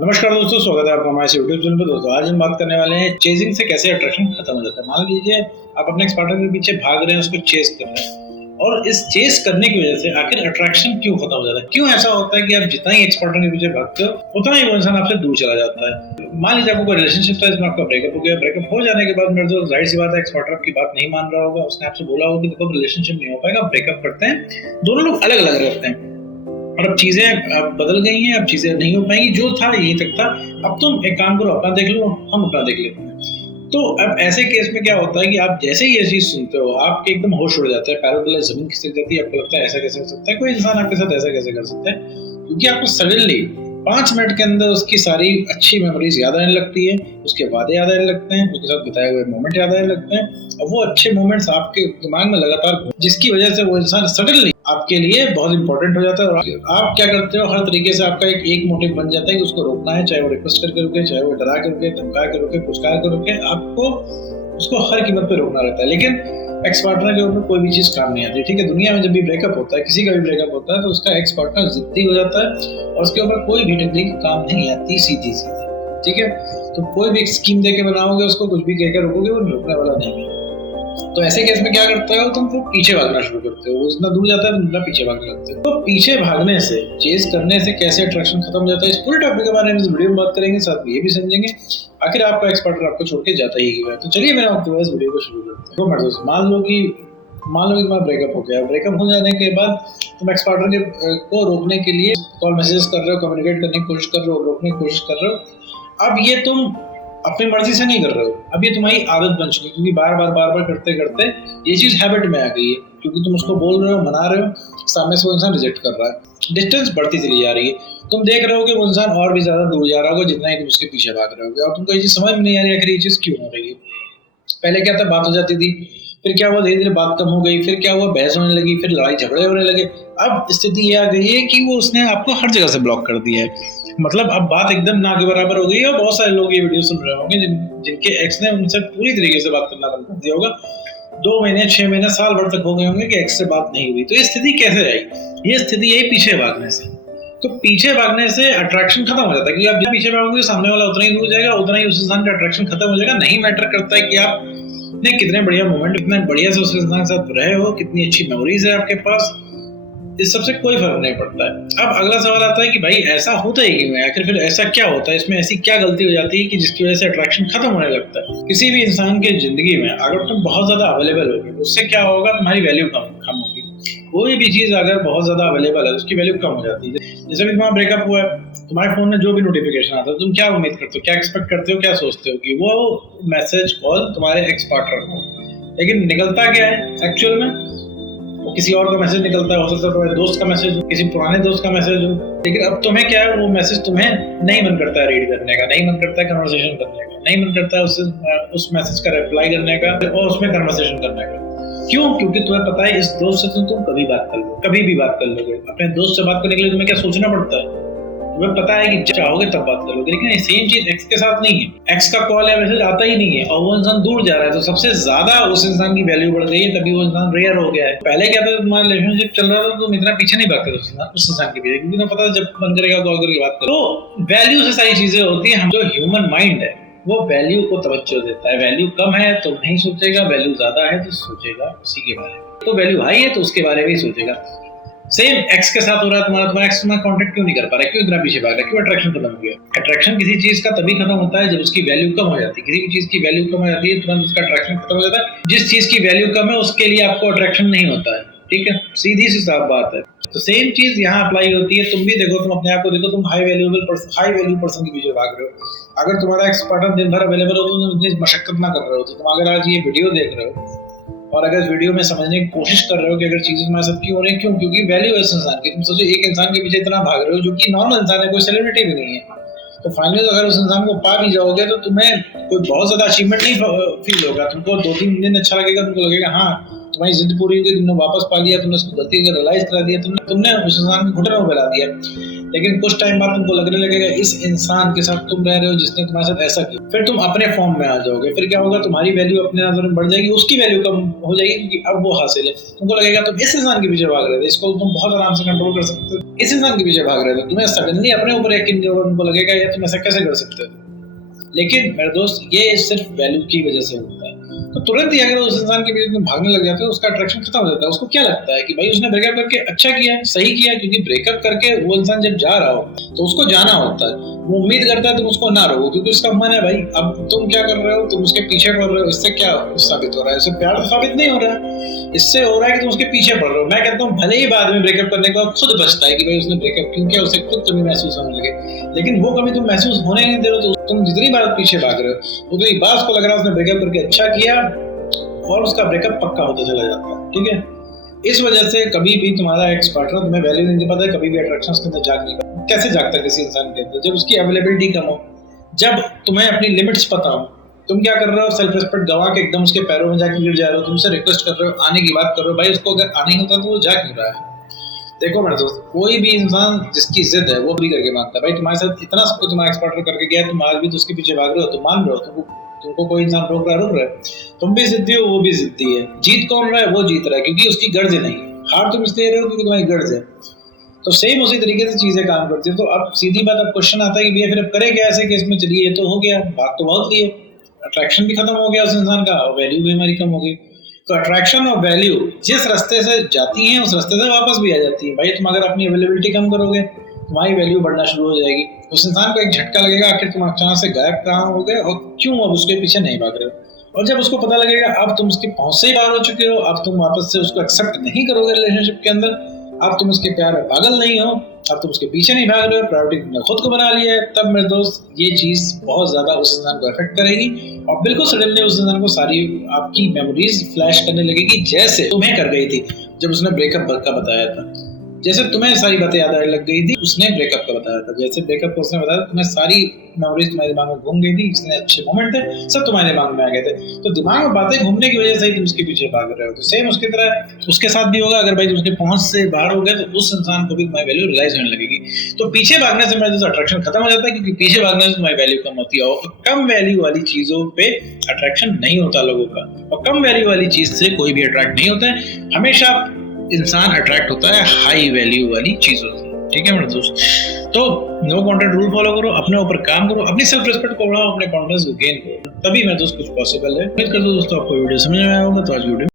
नमस्कार दोस्तों, स्वागत है आपका हमारे यूट्यूब चैनल पर। दोस्तों आज हम बात करने वाले हैं चेजिंग से कैसे अट्रैक्शन खत्म हो जाता है। मान लीजिए आप अपने एक्स पार्टनर के पीछे भाग रहे हैं, उसको चेस कर रहे हैं और इस चेस करने की वजह से आखिर अट्रैक्शन क्यों खत्म हो जाता है। क्यों ऐसा होता है कि आप जितना ही एक्स पार्टनर के पीछे भागते हो उतना ही वो इंसान आपसे दूर चला जाता है। मान लीजिए आपको कोई रिलेशनशिप था, इसमें आपका ब्रेकअप हो गया। ब्रेकअप हो जाने के बाद मेरे दोस्त जाहिर सी बात है एक्स पार्टनर की बात नहीं मान रहा होगा। उसने आपसे बोला होगा कि देखो रिलेशनशिप नहीं हो पाएगा, ब्रेकअप करते हैं, दोनों लोग अलग अलग रहते हैं और अब चीजें अब बदल गई हैं, अब चीजें नहीं हो पाएंगी। जो था यही तक था, अब तुम एक काम करो, अपना देख लो, हम अपना देख लेते हैं। तो अब ऐसे केस में क्या होता है कि आप जैसे ही ये चीज सुनते हो आपके एकदम होश उड़ जाता है, पैरों तले जमीन खिसक जाती है। आपको लगता है ऐसा कैसे हो सकता है, कोई इंसान आपके साथ ऐसा कैसे कर सकता है, क्योंकि आपको सडनली 5 मिनट के अंदर उसकी सारी अच्छी मेमोरीज याद आने लगती है, उसके वादे याद आने लगते हैं, उसके साथ बिताए हुए मोमेंट याद आने लगते हैं और वो अच्छे मोमेंट्स आपके दिमाग में लगातार, जिसकी वजह से वो इंसान सडनली आपके लिए बहुत इंपॉर्टेंट हो जाता है। और आप क्या करते हो, हर तरीके से आपका एक मोटिव बन जाता है कि उसको रोकना है, चाहे वो रिक्वेस्ट करके रोके, चाहे वो डरा के रोके, धमका के रोके, पुचकार के रोके, आपको उसको हर कीमत पे रोकना रहता है। लेकिन एक्स पार्टनर के ऊपर कोई भी चीज काम नहीं आती। ठीक है, दुनिया में जब भी ब्रेकअप होता है, किसी का भी ब्रेकअप होता है, तो उसका एक्स पार्टनर जिद्दी हो जाता है और उसके ऊपर कोई भी टेक्निक काम नहीं आती, सीधी सीधी। ठीक है, तो कोई भी स्कीम देके बनाओगे, उसको कुछ भी कहकर रोकोगे, वो रोकने वाला नहीं है। तो ऐसे केस में क्या करता है, तुम तो पीछे भागना शुरू करते हो। वो जितना दूर जाता है तुम उतना पीछे भागने लगते हो। तो पीछे भागने से, चेस करने से कैसे अट्रैक्शन खत्म हो जाता है, इस पूरे टॉपिक के बारे में इस वीडियो में बात करेंगे। साथ में ये भी समझेंगे आखिर आपका एक्स पार्टनर आपको छोड़ के जाता ही क्यों है। तो चलिए मेरा आपके इस वीडियो को शुरू करते हैं। तो मेरे दोस्त, मान लो कि तुम्हारा ब्रेकअप हो गया। ब्रेकअप हो जाने के बाद तुम एक्स पार्टनर को रोकने के लिए कॉल मैसेज कर रहे हो, कम्युनिकेट करने की कोशिश कर रहे हो, रोकने की कोशिश कर रहे हो। अब ये तुम अपनी मर्जी से नहीं कर रहे हो, अब ये तुम्हारी आदत बन चुकी है, क्योंकि बार बार करते करते ये चीज हैबिट में आ गई है। क्योंकि तुम उसको बोल रहे हो, मना रहे हो, सामने से वो इंसान रिजेक्ट कर रहा है, डिस्टेंस बढ़ती चली जा रही है। तुम देख रहे हो कि वो इंसान और भी ज्यादा दूर जा रहा होगा जितना ही तुम उसके पीछे भाग रहे होगे, और तुमको ये चीज समझ में नहीं आ रही आखिर ये चीज क्यों हो रही है। पहले क्या था, बात हो जाती थी, फिर क्या हुआ, धीरे धीरे बात कम हो गई, फिर क्या हुआ, बहस होने लगी, फिर लड़ाई झगड़े होने लगे। अब स्थिति ये आ गई है कि वो उसने आपको हर जगह से ब्लॉक कर दिया है। मतलब अब बात एकदम ना के बराबर हो गई है और बहुत सारे लोग ये वीडियो सुन रहे होंगे जिनके एक्स ने उनसे पूरी तरीके से बात करना बंद कर दिया होगा। 2 महीने, 6 महीने, साल भर तक हो गए होंगे कि एक्स से बात नहीं हुई। तो ये स्थिति कैसे आई? ये स्थिति यही पीछे भागने से। तो पीछे भागने से अट्रैक्शन खत्म हो जाता है कि आप जब पीछे भागोगे सामने वाला उतना ही दूर जाएगा, उतना ही उस इंसान का अट्रैक्शन खत्म हो जाएगा। नहीं मैटर करता है कि आप ने कितने बढ़िया मोमेंट, कितने बढ़िया से उस इंसान के साथ रहे हो, कितनी अच्छी मेमोरीज है आपके पास, इस सबसे कोई फर्क नहीं पड़ता है। अब अगला सवाल आता है कि भाई ऐसा होता ही क्यों है, आखिर फिर ऐसा क्या होता है, इसमें ऐसी क्या गलती हो जाती है कि जिसकी वजह से अट्रैक्शन खत्म होने लगता है। किसी भी इंसान के जिंदगी में अगर तुम बहुत ज्यादा अवेलेबल होगे, उससे क्या होगा, तुम्हारी वैल्यू कम होगी। कोई भी चीज अगर बहुत ज्यादा अवेलेबल है, उसकी वैल्यू कम हो जाती है। जैसे भी तुम्हारा ब्रेकअप हुआ है, तुम्हारे फोन में जो भी नोटिफिकेशन आता है, तुम क्या उम्मीद करते हो, क्या एक्सपेक्ट करते हो, क्या सोचते हो कि वो मैसेज, कॉल तुम्हारे एक्स पार्टनर को। लेकिन निकलता क्या है एक्चुअल में, वो किसी और का मैसेज निकलता है। हो सकता है तुम्हारे दोस्त का मैसेज हो, किसी पुराने दोस्त का मैसेज हो। लेकिन अब तुम्हें क्या है, वो मैसेज तुम्हें नहीं मन करता है रीड करने का, नहीं मन करता है कन्वर्सेशन करने का, नहीं मन करता है उस मैसेज का रिप्लाई करने का और उसमें कन्वर्सेशन करने का। क्यों? क्योंकि तुम्हें पता है इस दोस्त से तुम कभी बात कर लो, कभी भी बात कर लोगे। अपने दोस्त से बात करने के लिए तुम्हें क्या सोचना पड़ता है, तुम्हें पता है कि चाहोगे तब बात करोगे। लेकिन सेम चीज एक्स के साथ नहीं है। एक्स का कॉल या मैसेज आता ही नहीं है और वो इंसान दूर जा रहा है, तो सबसे ज्यादा उस इंसान की वैल्यू बढ़ गई है, तभी वो इंसान रेयर हो गया है। पहले क्या था, तुम्हारा रिलेशनशिप चल रहा था, तुम इतना पीछे नहीं भागते उस इंसान के पीछे, क्योंकि तुम्हें पता है जब मन करेगा कॉल करके बात करो। तो वैल्यू से सारी चीजें होती है। हम जो ह्यूमन माइंड है वो वैल्यू को तवज्जो देता है। वैल्यू कम है तो नहीं सोचेगा, वैल्यू ज्यादा है तो सोचेगा उसी के बारे में। तो वैल्यू हाई है तो उसके बारे में ही सोचेगा। सेम एक्स के साथ हो रहा है। तुम्हारा एक्स तुम्हारा कांटेक्ट क्यों नहीं कर पा रहा है, क्यों इतना पीछे भाग रहा है, क्यों अट्रैक्शन खत्म हो गया। अट्रैक्शन किसी चीज का तभी खत्म होता है जब उसकी वैल्यू कम हो जाती है। किसी भी चीज की वैल्यू कम हो जाती है तुरंत उसका अट्रैक्शन खत्म हो जाता है। जिस चीज की वैल्यू कम है उसके लिए आपको अट्रैक्शन नहीं होता है। ठीक है, सीधी सी साफ बात है। तो सेम चीज यहाँ अप्लाई होती है। तुम भी देखो, तुम अपने आप को देखो, तुम हाई वैल्यू पर्सन के पीछे भाग रहे हो। अगर तुम्हारा एक्स पार्टनर दिन भर अवेलेबल हो तो तुम इतनी मशक्कत ना कर रहे हो। तो तुम अगर आज ये वीडियो देख रहे हो और अगर इस वीडियो में समझने की कोशिश कर रहे हो कि अगर चीजें तुम्हारे साथ क्यों हो रही है, क्यों, क्योंकि वैल्यू है इस इंसान की। तुम सोचो एक इंसान के पीछे इतना भाग रहे हो जो कि नॉर्मल इंसान है, कोई सेलिब्रिटी भी नहीं है। तो फाइनली अगर उस इंसान को पा भी जाओगे तो तुम्हें कोई बहुत ज्यादा अचीवमेंट नहीं फील होगा। तुमको 2-3 दिन अच्छा लगेगा, तुमको लगेगा हाँ तुम्हारी जिद पूरी हुई, तुमने वापस पा लिया, तुमने उसको गलती को रियलाइज करा दिया, तुमने उस इंसान के घुटनों में फैला दिया। लेकिन कुछ टाइम बाद तुमको लगने लगेगा इस इंसान के साथ तुम रह रहे हो जिसने तुम्हारे साथ ऐसा किया, फिर तुम अपने फॉर्म में आ जाओगे। फिर क्या होगा, तुम्हारी वैल्यू अपने नजर में बढ़ जाएगी, उसकी वैल्यू कम हो जाएगी क्योंकि अब वो हासिल है। तुमको लगेगा तुम इस इंसान के पीछे भाग रहे थे, इसको तुम बहुत आराम से कंट्रोल कर सकते हो, इस इंसान के पीछे भाग रहे थे, तुम्हें सडनली अपने ऊपर यकीन नहीं होगा, तुमको लगेगा यार तुम ऐसा कैसे कर सकते हो। लेकिन मेरे दोस्त ये सिर्फ वैल्यू की वजह से होता है। तो तुरंत ही अगर उस इंसान के पीछे भागने लग जाते हो, उसका अट्रैक्शन खत्म हो जाता है। उसको क्या लगता है कि भाई उसने ब्रेकअप करके अच्छा किया, सही किया, क्योंकि ब्रेकअप करके वो इंसान जब जा रहा हो तो उसको जाना होता है। वो उम्मीद करता है तुम उसको ना रोको, क्योंकि उसका मन है भाई अब तुम क्या कर रहे हो, तुम उसके पीछे पड़ रहे हो। इससे क्या साबित हो रहा है? इससे प्यार तो साबित नहीं हो रहा है, इससे हो रहा है कि तुम उसके पीछे पड़ रहे हो। मैं कहता हूँ भले ही बाद में ब्रेकअप करने के बाद खुद बचता है कि भाई उसने ब्रेकअप क्यों किया, उसे खुद कमी महसूस होने लगे, लेकिन वो कमी तुम महसूस होने नहीं दे रहे हो। तो तुम जितनी बार पीछे भाग रहे हो उतनी बार उसको लग रहा है उसने ब्रेकअप करके अच्छा किया और उसका ब्रेकअप पक्का होता चला जाता है। ठीक है, इस वजह से कभी भी तुम्हारा एक्स पार्टनर तुम्हें वैल्यू नहीं दे पाता है, कभी भी अट्रैक्शन उसके अंदर जाग नहीं पाता। कैसे जागता है किसी इंसान के अंदर? जब उसकी अवेलेबिलिटी कम हो, जब तुम्हें अपनी लिमिट्स पता हो। तुम क्या कर रहे हो, सेल्फ रिस्पेक्ट गवा के एकदम उसके पैरों में जाके गिर जा रहे हो, तुमसे रिक्वेस्ट कर रहे हो, आने की बात कर रहे हो। भाई उसको अगर आने होता तो वो जा क्यों रहा है? देखो मेरे दोस्त, कोई भी इंसान जिसकी जिद है वो भी करके मांगता है। भाई तुम्हारे साथ इतना सब कुछ तुम्हारा एक्स पार्टनर करके गया, तुम आज भी तो उसके पीछे भाग रहे हो, तुम मान रहे हो, तुमको कोई इंसान रोक रहा है, तुम भी जिद्दी हो, वो भी जिद्दी है। जीत कौन रहा है? वो जीत रहा है क्योंकि उसकी गर्ज नहीं है। हार तुम इसलिए रहे हो क्योंकि तुम्हारी गर्ज है। तो सेम उसी तरीके से चीजें काम करती है। तो अब सीधी बात, अब क्वेश्चन आता है कि भैया फिर अब करे क्या ऐसे केस में? चलिए ये तो हो गया, बात तो बहुत ली है, अट्रैक्शन भी खत्म हो गया उस इंसान का और वैल्यू भी हमारी कम हो गई। तो अट्रैक्शन और वैल्यू जिस रास्ते से जाती हैं उस रास्ते से वापस भी आ जाती है। भाई तुम अगर अपनी अवेलेबिलिटी कम करोगे, तुम्हारी वैल्यू बढ़ना शुरू हो जाएगी। उस इंसान को एक झटका लगेगा, आखिर तुम अचानक से गायब कहाँ हो गए और क्यों अब उसके पीछे नहीं भाग रहे हो। और जब उसको पता लगेगा अब तुम उसके पहुंच से ही बाहर हो चुके हो, अब तुम वापस से उसको एक्सेप्ट नहीं करोगे रिलेशनशिप के अंदर, अब तुम उसके प्यार में पागल नहीं हो, अब तुम उसके पीछे नहीं भाग रहे हो, प्रायोरिटी तुमने खुद को बना लिया है, तब मेरे दोस्त ये चीज बहुत ज्यादा उस इंसान को अफेक्ट करेगी और बिल्कुल सडनली उस इंसान को सारी आपकी मेमोरीज फ्लैश करने लगेगी, जैसे तुम्हें कर गई थी जब उसने ब्रेकअप का बताया था। जैसे तुम्हें सारी बातें याद आने लग गई थी उसने ब्रेकअप का बताया था, जैसे ब्रेकअप को उसने बताया तुम्हें सारी मेमोरीज तुम्हारे दिमाग में घूम गई थी, जितने अच्छे मोमेंट थे सब तुम्हारे दिमाग में आ गए थे। तो दिमाग में बातें घूमने की वजह से ही तुम उसके पीछे भाग रहे हो। तो सेम उसकी तरह उसके साथ भी होगा। अगर भाई तुम उसके पहुंच से बाहर हो गए तो उस इंसान को भी तुम्हारी वैल्यू रियलाइज होने लगेगी। तो पीछे भागने से मेरा अट्रैक्शन खत्म हो जाता है, क्योंकि पीछे भागने से तुम्हारी वैल्यू कम होती है और कम वैल्यू वाली चीजों पे अट्रैक्शन नहीं होता लोगों का, और कम वैल्यू वाली चीज से कोई भी अट्रैक्ट नहीं होता है। हमेशा इंसान अट्रैक्ट होता है हाई वैल्यू वाली चीजों से। ठीक है मेरे दोस्त, तो नो कॉन्टेंट रूल फॉलो करो, अपने ऊपर काम करो, अपनी सेल्फ रिस्पेक्ट को बढ़ाओ, अपने कॉन्फिडेंस को गेन करो, तभी मेरे दोस्त कुछ पॉसिबल है। उम्मीद करता हूं दोस्तों आपको वीडियो समझ में आया होगा। तो आज वीडियो